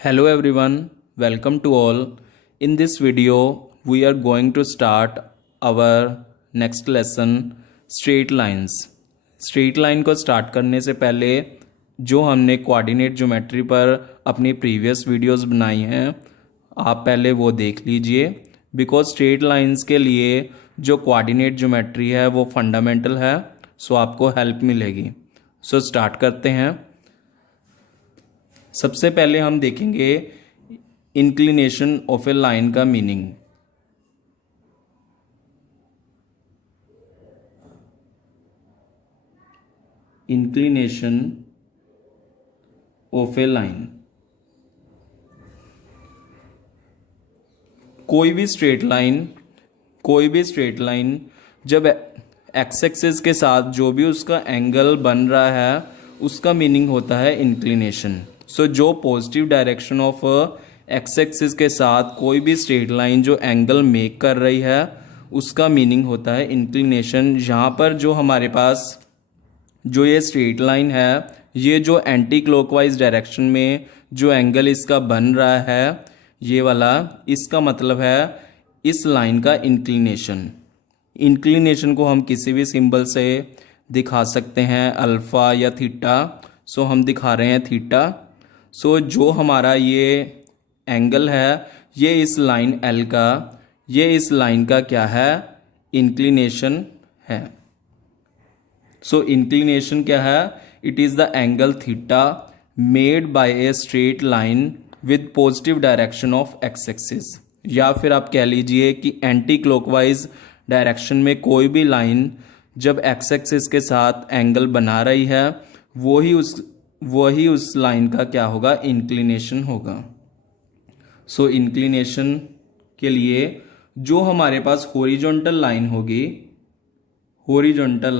Hello everyone, welcome to all. In this video, we are going to start our next lesson straight lines. Straight line को start करने से पहले जो हमने coordinate geometry पर अपनी प्रीवियस वीडियोस बनाई हैं आप पहले वो देख लीजिए बिकॉज स्ट्रेट लाइंस के लिए जो कोऑर्डिनेट ज्योमेट्री है वो फंडामेंटल है सो आपको हेल्प मिलेगी। सो स्टार्ट करते हैं। सबसे पहले हम देखेंगे इंक्लिनेशन ऑफ ए लाइन का meaning. Inclination of a line, कोई भी स्ट्रेट लाइन जब एक्स एक्सिस के साथ जो भी उसका एंगल बन रहा है उसका मीनिंग होता है इंक्लिनेशन। सो जो positive direction of x axis के साथ कोई भी स्ट्रेट लाइन जो एंगल मेक कर रही है उसका मीनिंग होता है इंक्लिनेशन। यहाँ पर जो हमारे पास जो ये स्ट्रेट लाइन है ये जो एंटी क्लॉकवाइज डायरेक्शन में जो एंगल इसका बन रहा है ये वाला, इसका मतलब है इस लाइन का इंक्लिनेशन। इंक्लिनेशन को हम किसी भी सिंबल से दिखा सकते हैं, अल्फ़ा या थीटा। सो हम दिखा रहे हैं थीटा। सो जो हमारा ये एंगल है ये इस लाइन एल का, ये इस लाइन का क्या है, इंक्लिनेशन है। सो इंक्लिनेशन क्या है, it is the angle theta made by a straight line with positive direction of x axis. या फिर आप कह लीजिए कि एंटी क्लॉकवाइज डायरेक्शन में कोई भी लाइन जब एक्स एक्सिस के साथ एंगल बना रही है वही उस लाइन का क्या होगा, इंक्लिनेशन होगा। सो इंक्लिनेशन के लिए जो हमारे पास हॉरिजॉन्टल लाइन होगी, हॉरिजॉन्टल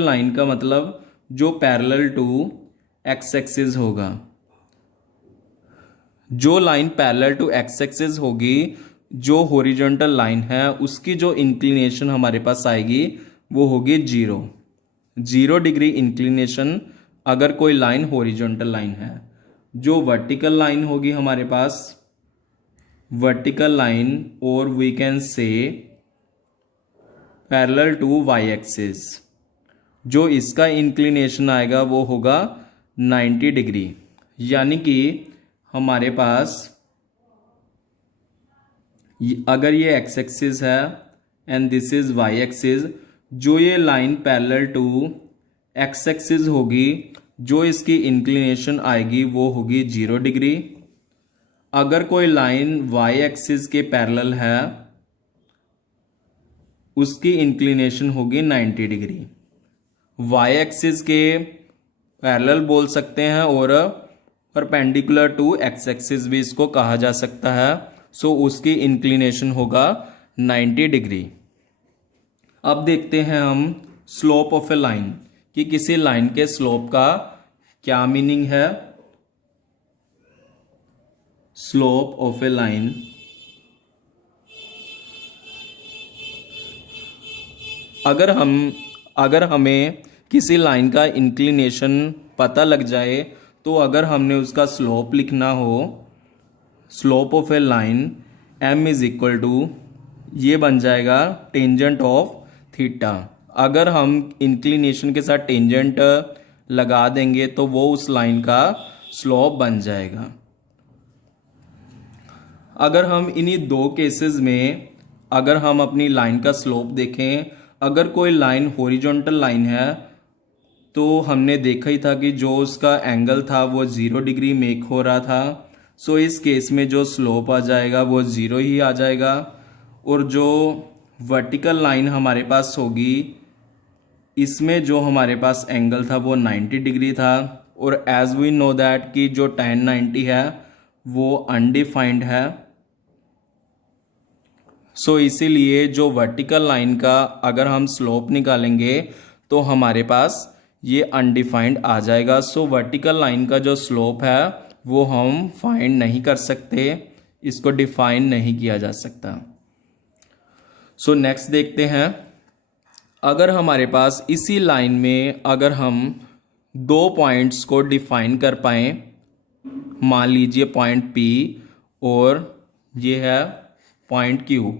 लाइन का मतलब जो पैरेलल टू एक्स एक्सिस होगा। जो line parallel to x axis होगी, जो हॉरिजॉन्टल लाइन है उसकी जो इंक्लिनेशन हमारे पास आएगी वो होगी 0 डिग्री इंक्लिनेशन अगर कोई लाइन हॉरिजॉन्टल लाइन है। जो वर्टिकल लाइन होगी हमारे पास, वर्टिकल लाइन और we can say parallel to y axis, जो इसका इंक्लिनेशन आएगा वो होगा 90 डिग्री। यानी कि हमारे पास अगर ये एक्स एक्सिस है and this is y axis, जो ये line parallel to x axis होगी जो इसकी इंक्लिनेशन आएगी वो होगी 0 डिग्री। अगर कोई लाइन वाई एक्सिस के पैरेलल है उसकी इंक्लिनेशन होगी 90 डिग्री। वाई एक्सिस के पैरेलल बोल सकते हैं और परपेंडिकुलर टू एक्स एक्सिस भी इसको कहा जा सकता है। सो उसकी इंक्लिनेशन होगा 90 डिग्री। अब देखते हैं हम स्लोप ऑफ ए लाइन कि किसी लाइन के स्लोप का क्या मीनिंग है। स्लोप ऑफ ए लाइन, अगर हमें किसी लाइन का इंक्लिनेशन पता लग जाए तो अगर हमने उसका स्लोप लिखना हो, slope of a line m is equal to ये बन जाएगा टेंजेंट ऑफ थीटा। अगर हम इंक्लिनेशन के साथ टेंजेंट लगा देंगे तो वो उस लाइन का स्लोप बन जाएगा। अगर हम इन्हीं दो केसेस में अगर हम अपनी लाइन का स्लोप देखें, अगर कोई लाइन हॉरिजॉन्टल लाइन है तो हमने देखा ही था कि जो उसका एंगल था वो 0 डिग्री मेक हो रहा था। सो इस केस में जो स्लोप आ जाएगा वो 0 ही आ जाएगा। और जो वर्टिकल लाइन हमारे पास होगी इसमें जो हमारे पास एंगल था वो 90 डिग्री था। और एज वी नो दैट कि जो tan 90 है वो अनडिफाइंड है। सो इसीलिए जो वर्टिकल लाइन का अगर हम स्लोप निकालेंगे तो हमारे पास ये अनडिफाइंड आ जाएगा। सो वर्टिकल लाइन का जो स्लोप है वो हम फाइंड नहीं कर सकते, इसको डिफाइन नहीं किया जा सकता। सो नेक्स्ट देखते हैं, अगर हमारे पास इसी लाइन में अगर हम दो पॉइंट्स को डिफाइन कर पाएँ, मान लीजिए पॉइंट P और ये है पॉइंट Q।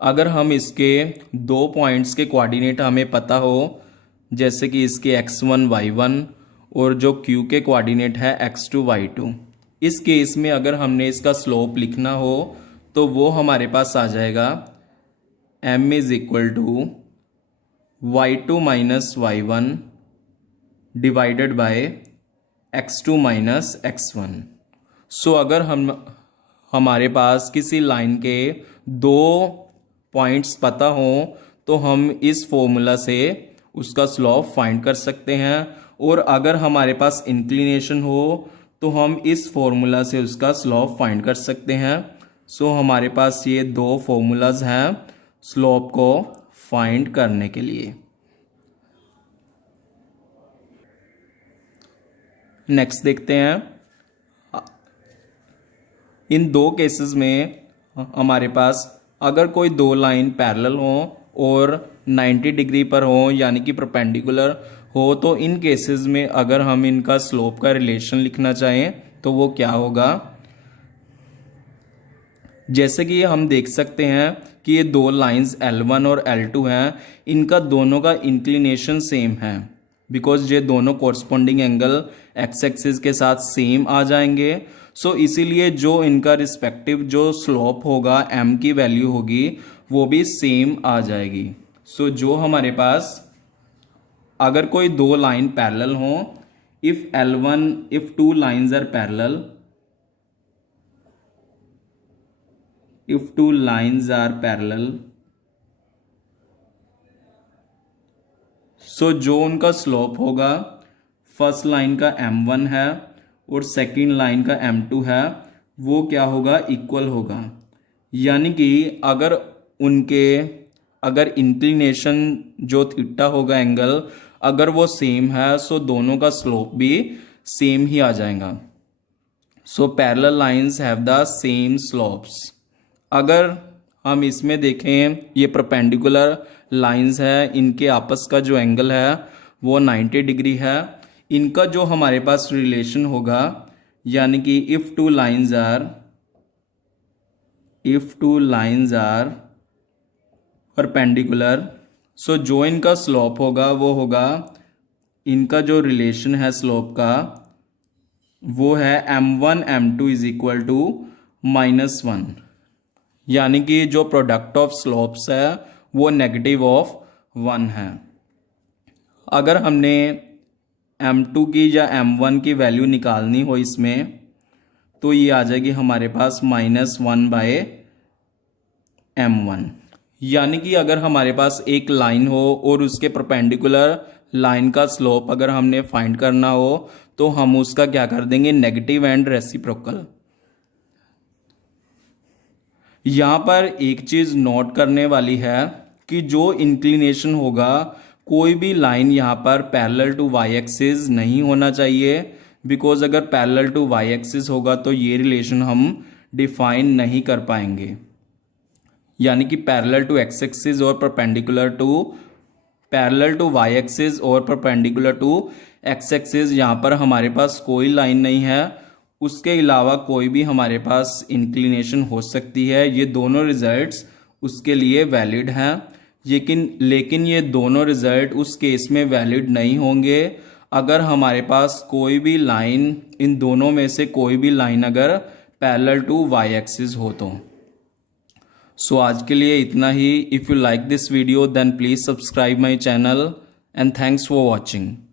अगर हम इसके दो पॉइंट्स के कोऑर्डिनेट हमें पता हो, जैसे कि इसके x1 y1 और जो Q के कोऑर्डिनेट है x2 y2, इस केस में अगर हमने इसका स्लोप लिखना हो तो वो हमारे पास आ जाएगा m is equal to y2 minus y1 divided by x2 minus x1। So अगर हमारे पास किसी लाइन के दो पॉइंट्स पता हो तो हम इस फॉर्मूला से उसका स्लोप फाइंड कर सकते हैं, और अगर हमारे पास इंक्लिनेशन हो तो हम इस फॉर्मूला से उसका स्लोप फाइंड कर सकते हैं। सो हमारे पास ये दो फॉर्मूलाज हैं स्लोप को फाइंड करने के लिए। नेक्स्ट देखते हैं, इन दो केसेस में हमारे पास अगर कोई दो लाइन पैरेलल हो और 90 डिग्री पर हो यानी कि परपेंडिकुलर हो, तो इन केसेस में अगर हम इनका स्लोप का रिलेशन लिखना चाहें तो वो क्या होगा। जैसे कि हम देख सकते हैं कि ये दो लाइंस L1 और L2 हैं, इनका दोनों का इंक्लिनेशन सेम है, बिकॉज ये दोनों कोरस्पॉन्डिंग एंगल एक्स एक्सिस के साथ सेम आ जाएंगे। सो इसीलिए जो इनका रिस्पेक्टिव जो स्लोप होगा m की वैल्यू होगी वो भी सेम आ जाएगी। सो जो हमारे पास अगर कोई दो लाइन पैरेलल हो, if two lines are parallel, so जो उनका स्लोप होगा, फर्स्ट लाइन का m1 है और सेकंड लाइन का m2 है, वो क्या होगा, इक्वल होगा। यानी कि अगर इंक्लिनेशन जो थीटा होगा एंगल, अगर वो सेम है सो दोनों का स्लोप भी सेम ही आ जाएगा। So parallel lines have the same slopes. अगर हम इसमें देखें, ये परपेंडिकुलर लाइंस है, इनके आपस का जो एंगल है वो 90 डिग्री है। इनका जो हमारे पास रिलेशन होगा, यानी कि if two lines are perpendicular, so जो इनका स्लोप होगा वो होगा, इनका जो रिलेशन है स्लोप का वो है m1 m2 is equal to -1, यानी कि जो प्रोडक्ट ऑफ स्लोप्स है वो नेगेटिव ऑफ 1 है। अगर हमने m2 की या m1 की वैल्यू निकालनी हो इसमें, तो ये आ जाएगी हमारे पास -1/m1। यानी कि अगर हमारे पास एक लाइन हो और उसके परपेंडिकुलर लाइन का स्लोप अगर हमने फाइंड करना हो तो हम उसका क्या कर देंगे, नेगेटिव एंड रेसिप्रोकल। यहाँ पर एक चीज नोट करने वाली है कि जो इंक्लिनेशन होगा, कोई भी लाइन यहाँ पर पैरेलल टू वाई एक्सिस नहीं होना चाहिए, बिकॉज अगर पैरेलल टू वाई एक्सिस होगा तो ये रिलेशन हम डिफाइन नहीं कर पाएंगे। यानी कि पैरेलल टू एक्स एक्सिस और परपेंडिकुलर टू वाई एक्सिस और परपेंडिकुलर टू एक्स एक्सिस, यहाँ पर हमारे पास कोई लाइन नहीं है। उसके अलावा कोई भी हमारे पास इंक्लिनेशन हो सकती है। ये दोनों रिजल्ट्स उसके लिए वैलिड हैं, लेकिन ये दोनों रिजल्ट उस केस में वैलिड नहीं होंगे अगर हमारे पास कोई भी लाइन, इन दोनों में से कोई भी लाइन अगर पैरेलल टू वाई एक्सिस हो तो। सो आज के लिए इतना ही। If you like this video then please subscribe my channel and thanks for watching.